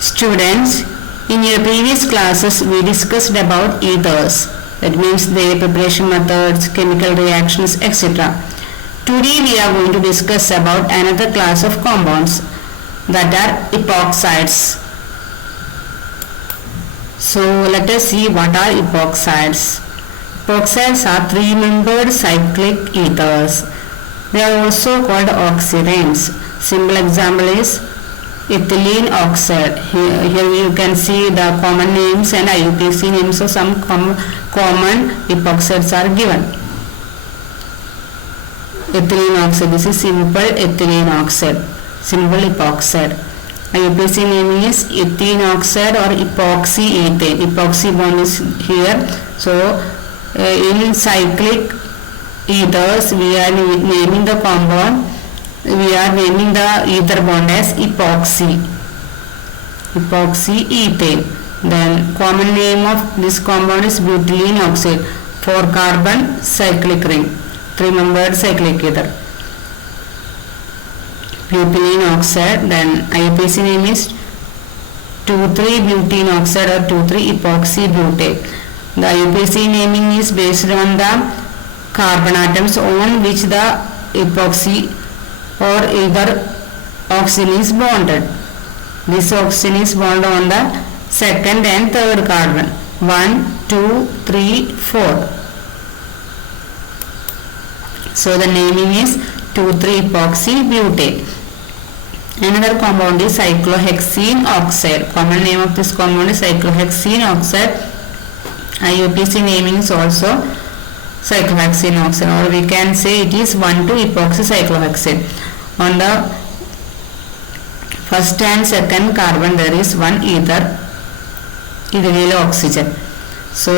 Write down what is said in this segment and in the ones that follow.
Students, in your previous classes we discussed about ethers, that means their preparation methods, chemical reactions, etc. Today we are going to discuss about another class of compounds, that are epoxides. So let us see what are epoxides. Epoxides are three-membered cyclic ethers. They are also called oxidanes. Simple example is ethylene oxide. Here you can see the common names and IUPAC names of some common epoxides are given. Ethylene oxide, this is simple ethylene oxide, simple epoxide. IUPAC name is ethylene oxide or epoxy ethane. Epoxy bond is here. So in cyclic ethers we are naming the compound, we are naming the ether bond as epoxy ethane. Then common name of this compound is butylene oxide, 4 carbon cyclic ring, 3-membered cyclic ether, butylene oxide. Then IUPAC name is 2,3-butene oxide or 2,3-epoxy butane. The IUPAC naming is based on the carbon atoms on which the epoxy or either oxygen is bonded. This oxygen is bonded on the second and third carbon, 1, 2, 3, 4. So the naming is 2,3-epoxy butane. Another compound is cyclohexene oxide. Common name of this compound is cyclohexene oxide. IUPAC naming is also cyclohexene oxide, or we can say it is 1,2-epoxy cyclohexane. On the first and second carbon there is one ethynyl oxygen. So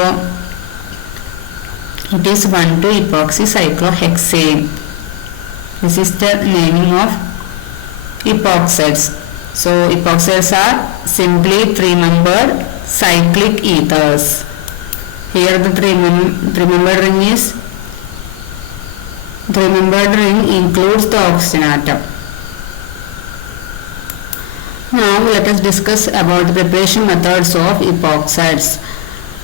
it is 1,2-epoxy cyclohexane. This is the naming of epoxides. So epoxides are simply 3-membered cyclic ethers. Here the 3-membered ring includes the oxygen atom. Now let us discuss about the preparation methods of epoxides.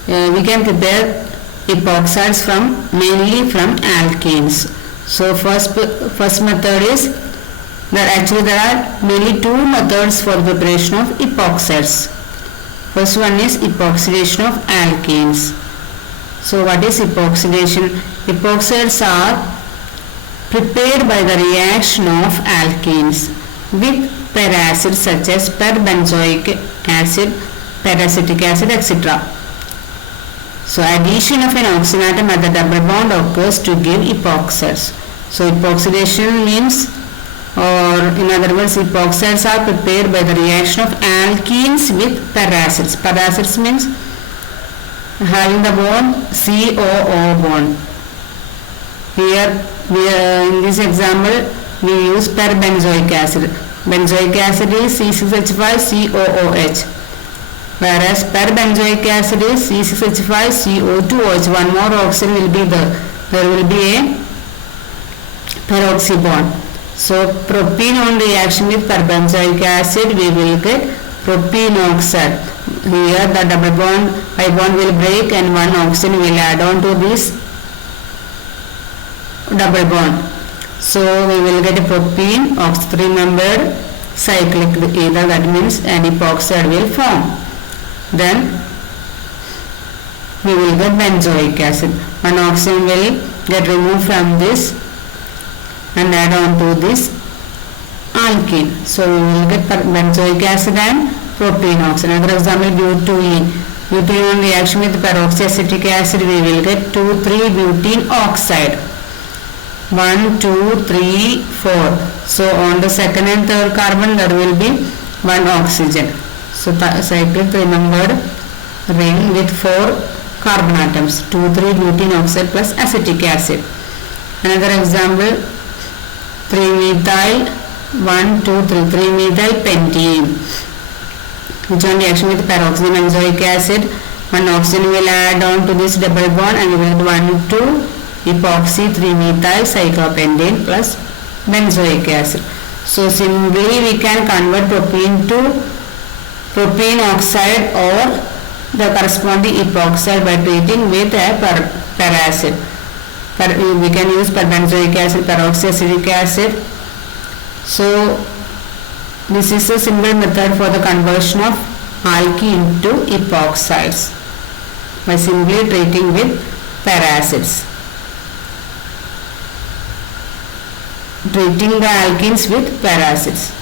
We can prepare epoxides mainly from alkenes. So first method is there are mainly 2 methods for preparation of epoxides. First one is epoxidation of alkenes. So what is epoxidation? Epoxides are prepared by the reaction of alkenes with peracids such as perbenzoic acid, peracetic acid, etc. So addition of an oxygen atom at the double bond occurs to give epoxides. So epoxidation means, or in other words, epoxides are prepared by the reaction of alkenes with peracids. Peracids means having the bond COO bond. Here in this example we use perbenzoic acid. Benzoic acid is C6H5COOH, whereas perbenzoic acid is C6H5CO2OH. One more oxygen will be there. There will be a peroxy bond. So propene on reaction with perbenzoic acid we will get propene oxide. Here the double bond, pi bond will break and one oxygen will add on to this double bond. So we will get a propene oxide 3-membered cyclic ether, that means an epoxide will form. Then we will get benzoic acid. One oxygen will get removed from this and add on to this alkene. So we will get benzoic acid and propene oxide. Another example, butylene. Butylene on reaction with peroxyacetic acid we will get 2,3-butene oxide. 1, 2, 3, 4. So on the second and third carbon there will be one oxygen. So cyclic 3-membered ring with 4 carbon atoms, 2,3-butene oxide plus acetic acid. Another example, 3-methyl 1, 2, 3, 3-methyl pentene, which on reaction with peroxybenzoic acid, one oxygen will add on to this double bond and we will get 1, 2 epoxy 3-methyl cyclopentane plus benzoic acid. So simply we can convert propene to propene oxide or the corresponding epoxide by treating with a peracid. We can use perbenzoic acid, peroxyacetic acid. So this is a simple method for the conversion of alkene into epoxides by simply treating with peracids. Treating the alkenes with peracids.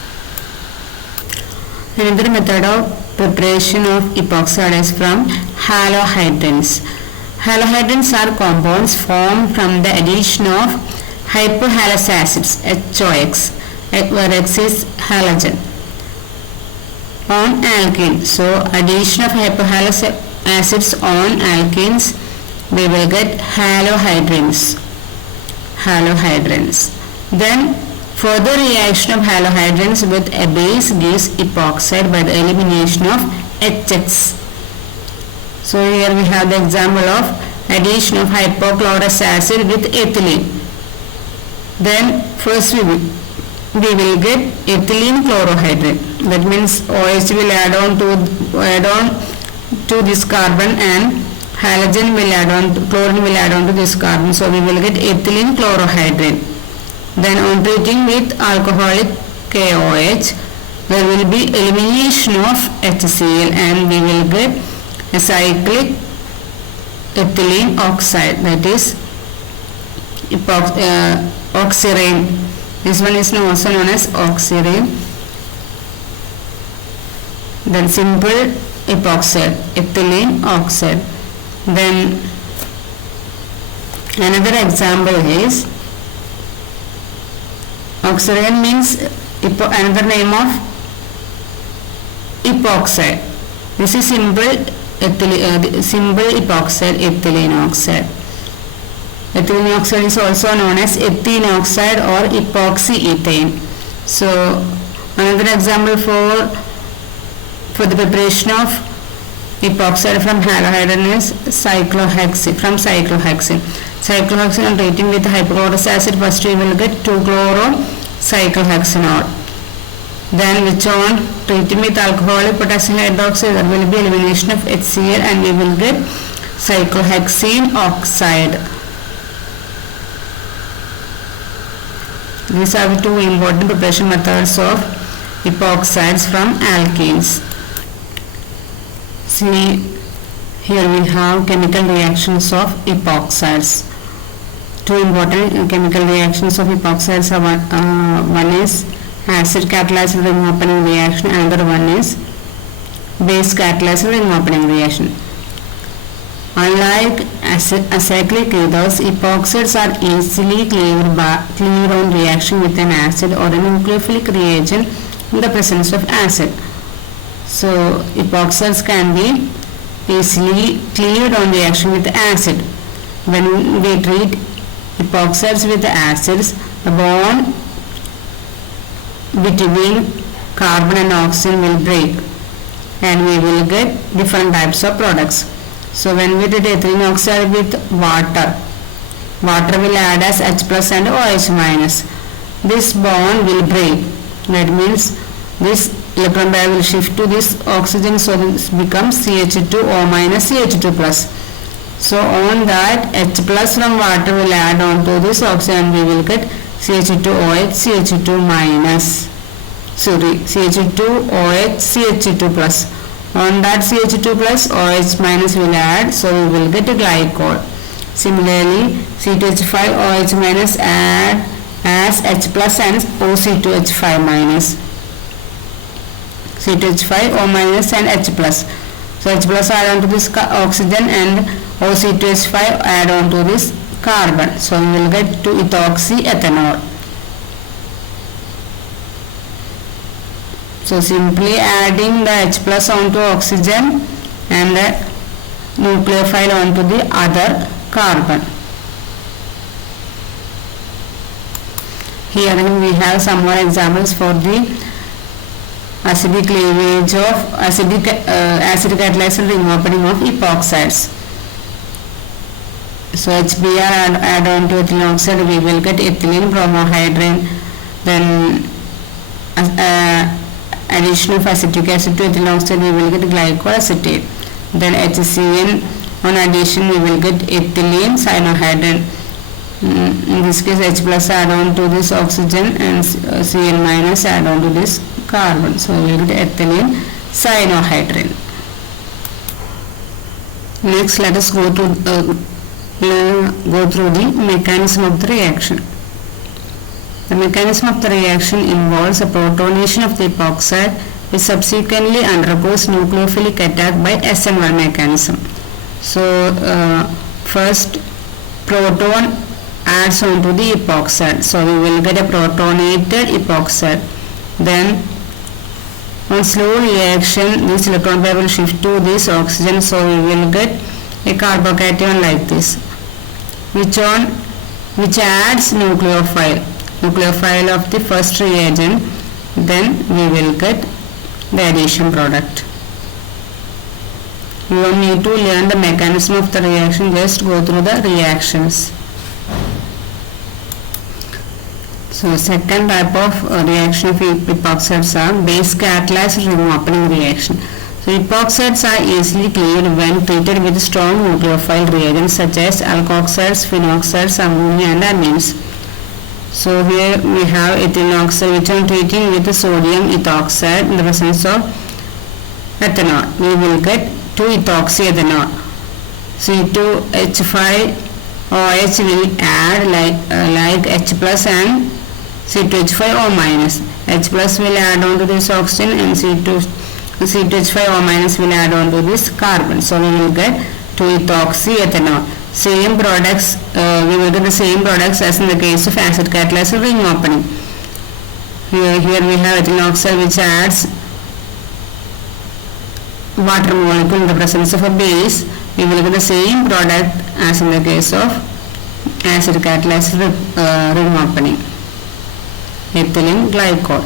Another method of preparation of epoxide is from halohydrins. Halohydrins are compounds formed from the addition of hypohalous acids, HOX, where X is halogen, on alkene. So addition of hypohalous acids on alkenes, we will get halohydrins. Then further reaction of halohydrins with a base gives epoxide by the elimination of HX. So here we have the example of addition of hypochlorous acid with ethylene. Then first we will get ethylene chlorohydrin. That means OH will add on to this carbon, and halogen will add on, chlorine will add on to this carbon. So we will get ethylene chlorohydrin. Then on treating with alcoholic KOH, there will be elimination of HCl and we will get a cyclic ethylene oxide, that is oxirane. This one is also known as oxirane. Then simple epoxide, ethylene oxide. Then another example is oxirane means another name of epoxide. This is simple epoxide, ethylene oxide. Ethylene oxide is also known as ethene oxide or epoxyethane. So another example for the preparation of epoxide from halohydrin is cyclohexane, from cyclohexane. Cyclohexane on treating with hypochlorous acid, first we will get 2-chloro-cyclohexanol. Then which on treating with alcoholic potassium hydroxide, there will be elimination of HCl and we will get cyclohexene oxide. These are the two important preparation methods of epoxides from alkenes. See, here we have chemical reactions of epoxides. Two important chemical reactions of epoxides are one is acid catalyzed ring opening reaction, another one is base catalyzed ring opening reaction. Unlike acyclic ethers, epoxides are easily cleaved on reaction with an acid or a nucleophilic reagent in the presence of acid. So epoxides can be easily cleaved on reaction with acid. When we treat epoxides with acids, the bond between carbon and oxygen will break and we will get different types of products. So when we treat ethylene oxide with water will add as H plus and OH minus. This bond will break. That means this electron pair will shift to this oxygen, so this becomes CH2O minus CH2 plus. So on that H plus from water will add on to this oxygen and we will get CH2OH CH2 minus, CH2OH CH2 plus. On that CH2 plus OH minus will add, so we will get a glycol. Similarly, C2H5OH minus add as H plus and OC2H5 minus. C2H5O minus and H plus. So H plus add on to this oxygen and OC2H5 add on to this carbon. So we will get to ethoxyethanol. So simply adding the H plus onto oxygen and the nucleophile onto the other carbon. Here we have some more examples for the acidic cleavage of acid catalyzed ring opening of epoxides. So HBr add on to ethylene oxide, we will get ethylene bromohydrin. Then addition of acetic acid to ethylene oxide, we will get glycol acetate. Then HCN, on addition we will get ethylene cyanohydrin. In this case H plus add on to this oxygen and Cn minus add on to this carbon. So we will get ethylene cyanohydrin. Next, let us go through the mechanism of the reaction. The mechanism of the reaction involves a protonation of the epoxide which subsequently undergoes nucleophilic attack by SN1 mechanism. So first proton adds on to the epoxide, so we will get a protonated epoxide. Then on slow reaction this electron pair will shift to this oxygen, so we will get a carbocation like this, which adds nucleophile of the first reagent. Then we will get the addition product. You don't need to learn the mechanism of the reaction, just go through the reactions. So second type of reaction of epoxides are base catalyzed ring opening reaction. So epoxides are easily cleaved when treated with strong nucleophile reagents such as alkoxides, phenoxides, ammonia and amines. So here we have ethylene oxide, which on treating with sodium ethoxide in the presence of ethanol, we will get 2-ethoxyethanol. C2H5OH will add like H plus and C2H5O minus. H plus will add on to this oxygen and C2H5O minus will add on to this carbon. So we will get 2-ethoxyethanol. Same products, we will get the same products as in the case of acid catalyzed ring opening. Here we have ethylene oxide which adds water molecule in the presence of a base. We will get the same product as in the case of acid catalyzed ring opening. Ethylene glycol.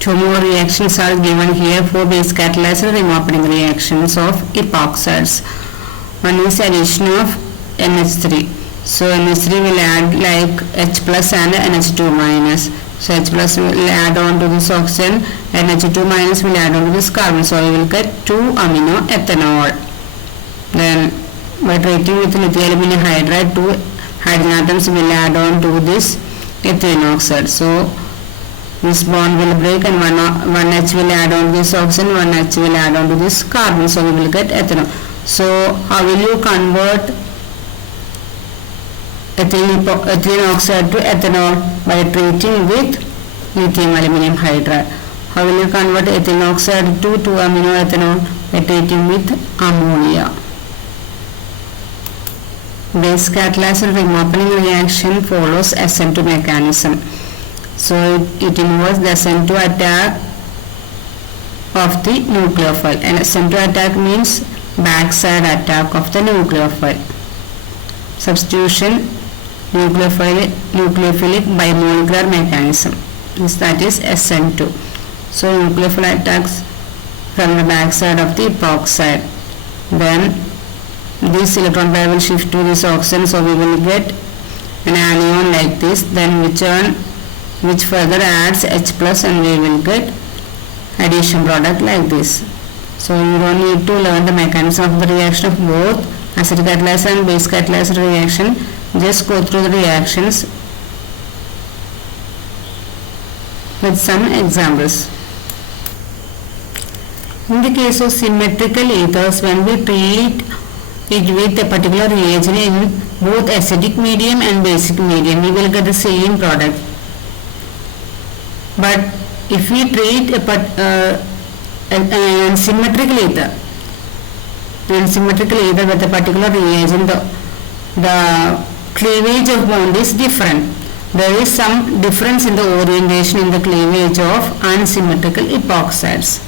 Two more reactions are given here for base catalyzed ring opening reactions of epoxides. One is addition of NH3. So NH3 will add like H plus and NH2 minus. So H plus will add on to this oxygen and NH2 minus will add on to this carbon. So we will get 2-aminoethanol. Then by treating with lithium aluminum hydride, 2 hydrogen atoms will add on to this ethylene oxide. So this bond will break and one H will add on to this oxygen, one H will add on to this carbon. So we will get ethanol. So how will you convert ethylene oxide to ethanol? By treating with lithium aluminum hydride. How will you convert ethylene oxide to 2-aminoethanol? By treating with ammonia. Base catalyzed ring opening reaction follows SN2 mechanism. So it involves the SN2 attack of the nucleophile, and SN2 attack means backside attack of the nucleophile. Substitution nucleophilic bimolecular mechanism, that is SN2. So nucleophile attacks from the backside of the epoxide. Then this electron pair will shift to this oxygen, so we will get an anion like this, then which further adds H plus and we will get addition product like this. So you don't need to learn the mechanism of the reaction of both acid catalyzed and base catalyzed reaction. Just go through the reactions with some examples. In the case of symmetrical ethers, when we treat it with a particular reagent in both acidic medium and basic medium, we will get the same product. But if we treat a symmetrical ether with a particular reagent, the cleavage of bond is different. There is some difference in the orientation in the cleavage of unsymmetrical epoxides.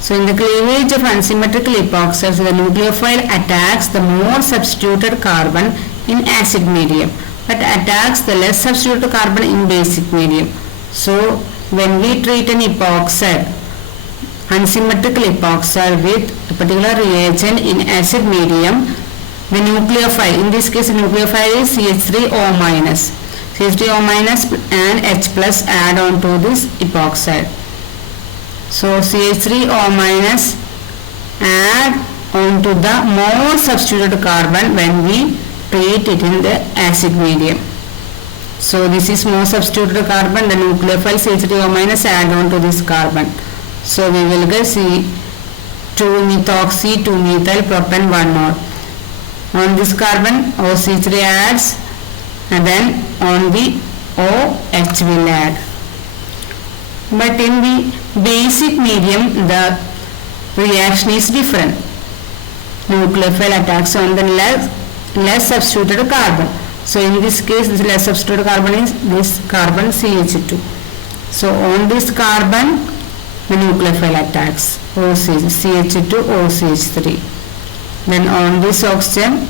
So in the cleavage of unsymmetrical epoxides, the nucleophile attacks the more substituted carbon in acid medium, but attacks the less substituted carbon in basic medium. So when we treat an epoxide, unsymmetrical epoxide with a particular reagent in acid medium, the nucleophile, in this case the nucleophile is CH3O minus. CH3O minus and H plus add on to this epoxide. So CH3O minus add on to the more substituted carbon when we treat it in the acid medium. So this is more substituted carbon, the nucleophile CH3O minus add on to this carbon. So we will get C2-methoxy 2-methyl propan 1 more. On this carbon OCH3 adds, and then on the OH will add. But in the basic medium the reaction is different. Nucleophile attacks on the less substituted carbon. So in this case this less substituted carbon is this carbon CH2. So on this carbon the nucleophile attacks CH2 OCH3. Then on this oxygen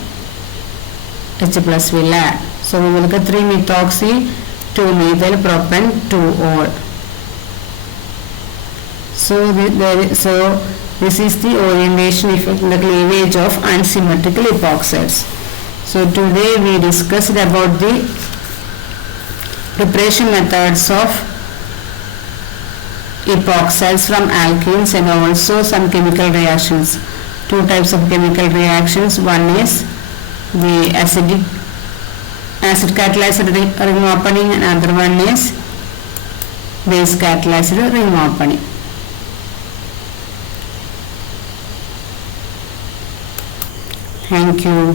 H plus will add. So we will get 3-methoxy 2-methyl propan 2-ol. So this is the orientation effect in the cleavage of unsymmetrical epoxides. So today we discussed about the preparation methods of epoxides from alkenes and also some chemical reactions. Two types of chemical reactions. One is the acid catalyzed ring opening, and another one is base catalyzed ring opening. Thank you.